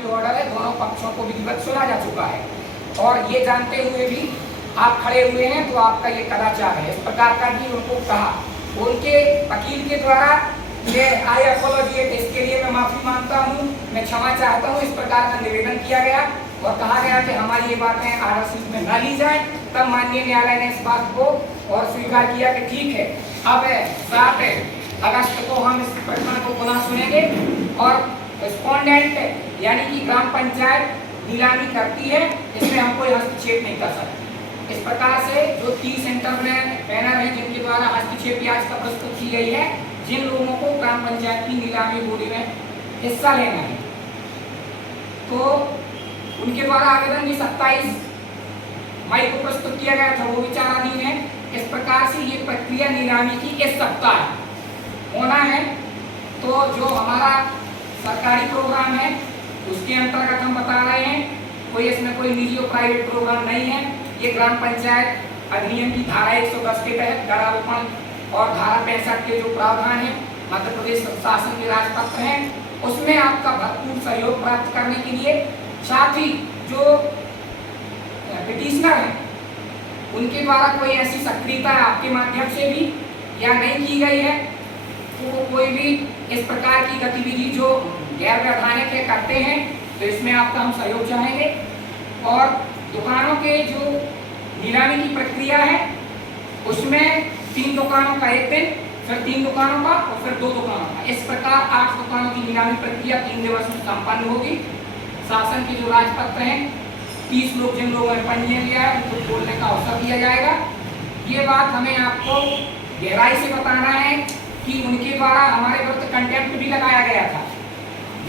के ऑर्डर है, दोनों पक्षों को विधिवत सुना जा चुका है और ये जानते हुए भी आप खड़े हुए हैं तो आपका ये कदाचार है। इस प्रकार का भी उनको कहा, उनके वकील के द्वारा ये आई अपोलॉजिएट, इसके लिए मैं माफी मांगता हूँ, मैं क्षमा चाहता हूँ, इस प्रकार का निवेदन किया गया और कहा गया कि हमारी ये बातें आरएसएस में न ली जाए। तब माननीय न्यायालय ने इस बात को और स्वीकार किया कि ठीक है, अब 7 अगस्त को हम इस प्रकरण को पुनः सुनेंगे और रिस्पोंडेंट यानी कि ग्राम पंचायत नीलामी करती है, इसमें हम कोई हस्तक्षेप नहीं कर सकते। इस प्रकार से जो 30 इंटरनेट बैनर हैं जिनके द्वारा हस्तक्षेप याचिका प्रस्तुत की गई है, जिन लोगों को ग्राम पंचायत की नीलामी बोली में हिस्सा लेना है, तो उनके द्वारा आवेदन भी 27 मई को प्रस्तुत किया गया था, वो विचाराधीन है। इस प्रकार से ये प्रक्रिया नीलामी की इस सप्ताह होना है। तो जो हमारा सरकारी प्रोग्राम है उसके अंतर्गत हम बता रहे हैं, कोई इसमें कोई निजी और प्राइवेट प्रोग्राम नहीं है। ये ग्राम पंचायत अधिनियम की धारा 110 के तहत करारोपण और धारा 65 के जो प्रावधान है मध्य प्रदेश शासन के राजपत्र हैं, उसमें आपका भरपूर सहयोग प्राप्त करने के लिए, साथ ही जो पिटिशनर हैं उनके द्वारा कोई ऐसी सक्रियता आपके माध्यम से भी या नहीं की गई है, तो कोई भी इस प्रकार की गतिविधि जो गैर वैधानिक है करते हैं, तो इसमें आपका हम सहयोग चाहेंगे। और दुकानों के जो नीलामी की प्रक्रिया है उसमें 3 दुकानों का एक दिन, फिर 3 दुकानों का और फिर 2 दुकानों का, इस प्रकार 8 दुकानों की नीलामी प्रक्रिया 3 दिवस में संपन्न होगी। शासन के जो राजपत्र हैं, 30 लोग जिन लोगों ने पंजीयन लिया है उनको बोलने का अवसर दिया जाएगा। ये बात हमें आपको गहराई से बताना है कि उनके द्वारा हमारे विरुद्ध कंटेम्प्ट भी लगाया गया था,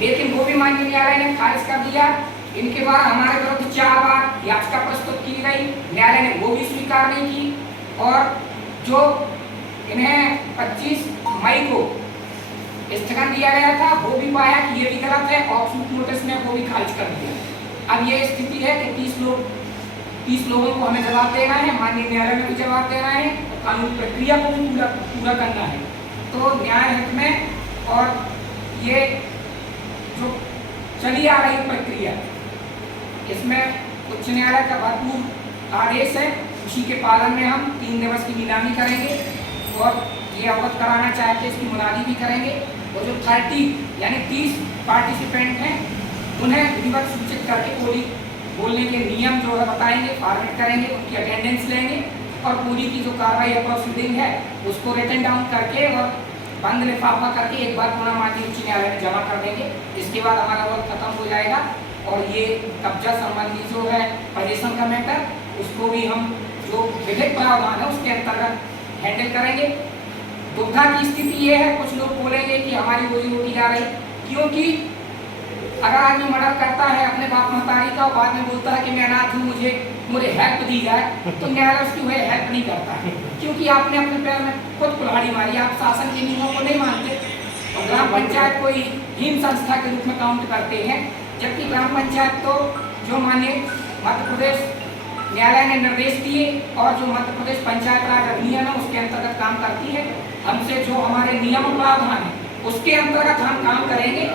लेकिन वो भी माननीय न्यायालय ने खारिज कर दिया। इनके द्वारा हमारे विरुद्ध 4 बार याचिका प्रस्तुत की गई, न्यायालय ने वो भी स्वीकार नहीं की और जो इन्हें 25 मई को स्थगन दिया गया था वो भी पाया कि ये भी गलत है और सूट नोटिस में वो भी खारिज कर दिया। अब ये स्थिति है कि 30 लोगों को हमें जवाब देना है, माननीय न्यायालय में भी जवाब देना है, कानूनी प्रक्रिया को भी पूरा करना है। तो न्याय हित में और ये जो चली आ रही प्रक्रिया, इसमें उच्च न्यायालय का भरपूर आदेश है, उसी के पालन में हम 3 दिवस की नीलामी करेंगे और ये अवगत कराना चाहते इसकी मुनादी भी करेंगे। और जो 30 यानी 30 पार्टिसिपेंट हैं उन्हें विधिवत सूचित करके बोलने के नियम जो है बताएंगे, फॉर्मेट करेंगे, उनकी अटेंडेंस लेंगे और पूरी की जो कार्रवाई है प्रोसीडिंग है उसको रिटन डाउन करके और बंद लिफाफा करके एक बार पुनः माननीय उच्च न्यायालय में जमा कर देंगे। इसके बाद हमारा वर्क खत्म हो जाएगा और ये कब्जा संबंधी जो है पोजीशन का मैटर, उसको भी हम जो विधिक प्रावधान है उसके अंतर्गत हैंडल करेंगे। दुविधा की स्थिति ये है, कुछ लोग बोलेंगे कि हमारी रोजी रोटी जा रही, क्योंकि अगर आदमी मर्डर करता है अपने बाप महतारी का और बाद में बोलता है कि मैं अनाथ हूँ, मुझे हेल्प दी जाए, तो न्यायालय उसकी वह हेल्प नहीं करता है, क्योंकि आपने अपने पैर में खुद कुल्हाड़ी मारी, आप शासन के नियमों को नहीं मानते और ग्राम पंचायत को हीन संस्था के रूप में काउंट करते हैं, जबकि ग्राम पंचायत तो जो माननीय मध्य प्रदेश न्यायालय ने निर्देश दिए और जो मध्य प्रदेश पंचायत राज अधिनियम है उसके अंतर्गत काम करती है। हमसे जो हमारे नियम प्रावधान है उसके अंतर्गत हम काम करेंगे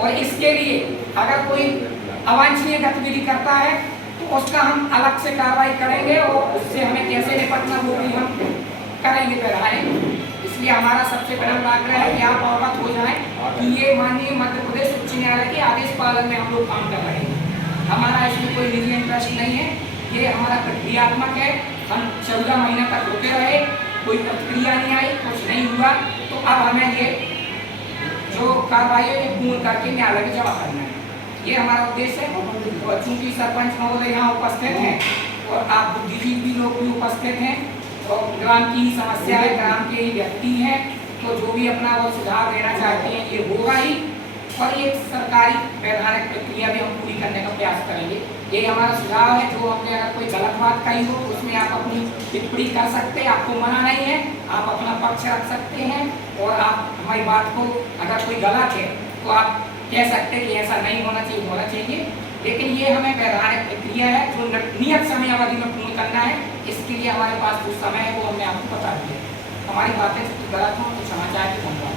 और इसके लिए अगर कोई अवांछनीय गतिविधि करता है तो उसका हम अलग से कार्रवाई करेंगे और उससे हमें कैसे निपटना वो भी हम करेंगे पहले। इसलिए हमारा सबसे बड़ा आग्रह है कि आप अवगत हो जाएं कि ये माननीय मध्य प्रदेश उच्च न्यायालय के आदेश पालन में हम लोग काम कर रहे हैं। हमारा इसमें कोई निजी इंटरेस्ट नहीं है, ये हमारा प्रक्रियात्मक है। हम 14 महीने तक रुके रहे, कोई प्रतिक्रिया नहीं आई, कुछ नहीं हुआ, तो अब हमें ये जो कार्रवाई है ये पूर्ण करके न्यायालय में जमा करना है, ये हमारा उद्देश्य है। और चूंकि सरपंच महोदय यहाँ उपस्थित हैं और आप बुद्धिजीवी लोग भी उपस्थित हैं और ग्राम की समस्या है, ग्राम के ही व्यक्ति हैं, तो जो भी अपना वो सुझाव देना चाहते हैं ये होगा ही और ये सरकारी वैधानिक प्रक्रिया भी हम पूरी करने का प्रयास करेंगे। यही हमारा सुझाव है। जो हमने अगर कोई गलत बात कही हो उसमें आप अपनी टिप्पणी कर सकते हैं, आपको मना नहीं है, आप अपना पक्ष रख सकते हैं और आप हमारी बात को अगर कोई गलत है तो आप कह सकते हैं कि ऐसा नहीं होना चाहिए, होना चाहिए। लेकिन ये हमें वैधानिक प्रक्रिया है जो नियत समय अवधि में पूर्ण करना है, इसके लिए हमारे पास जो समय है वो हमने आपको बता दिया। हमारी बातें गलत हो तो क्षमा चाहते हैं।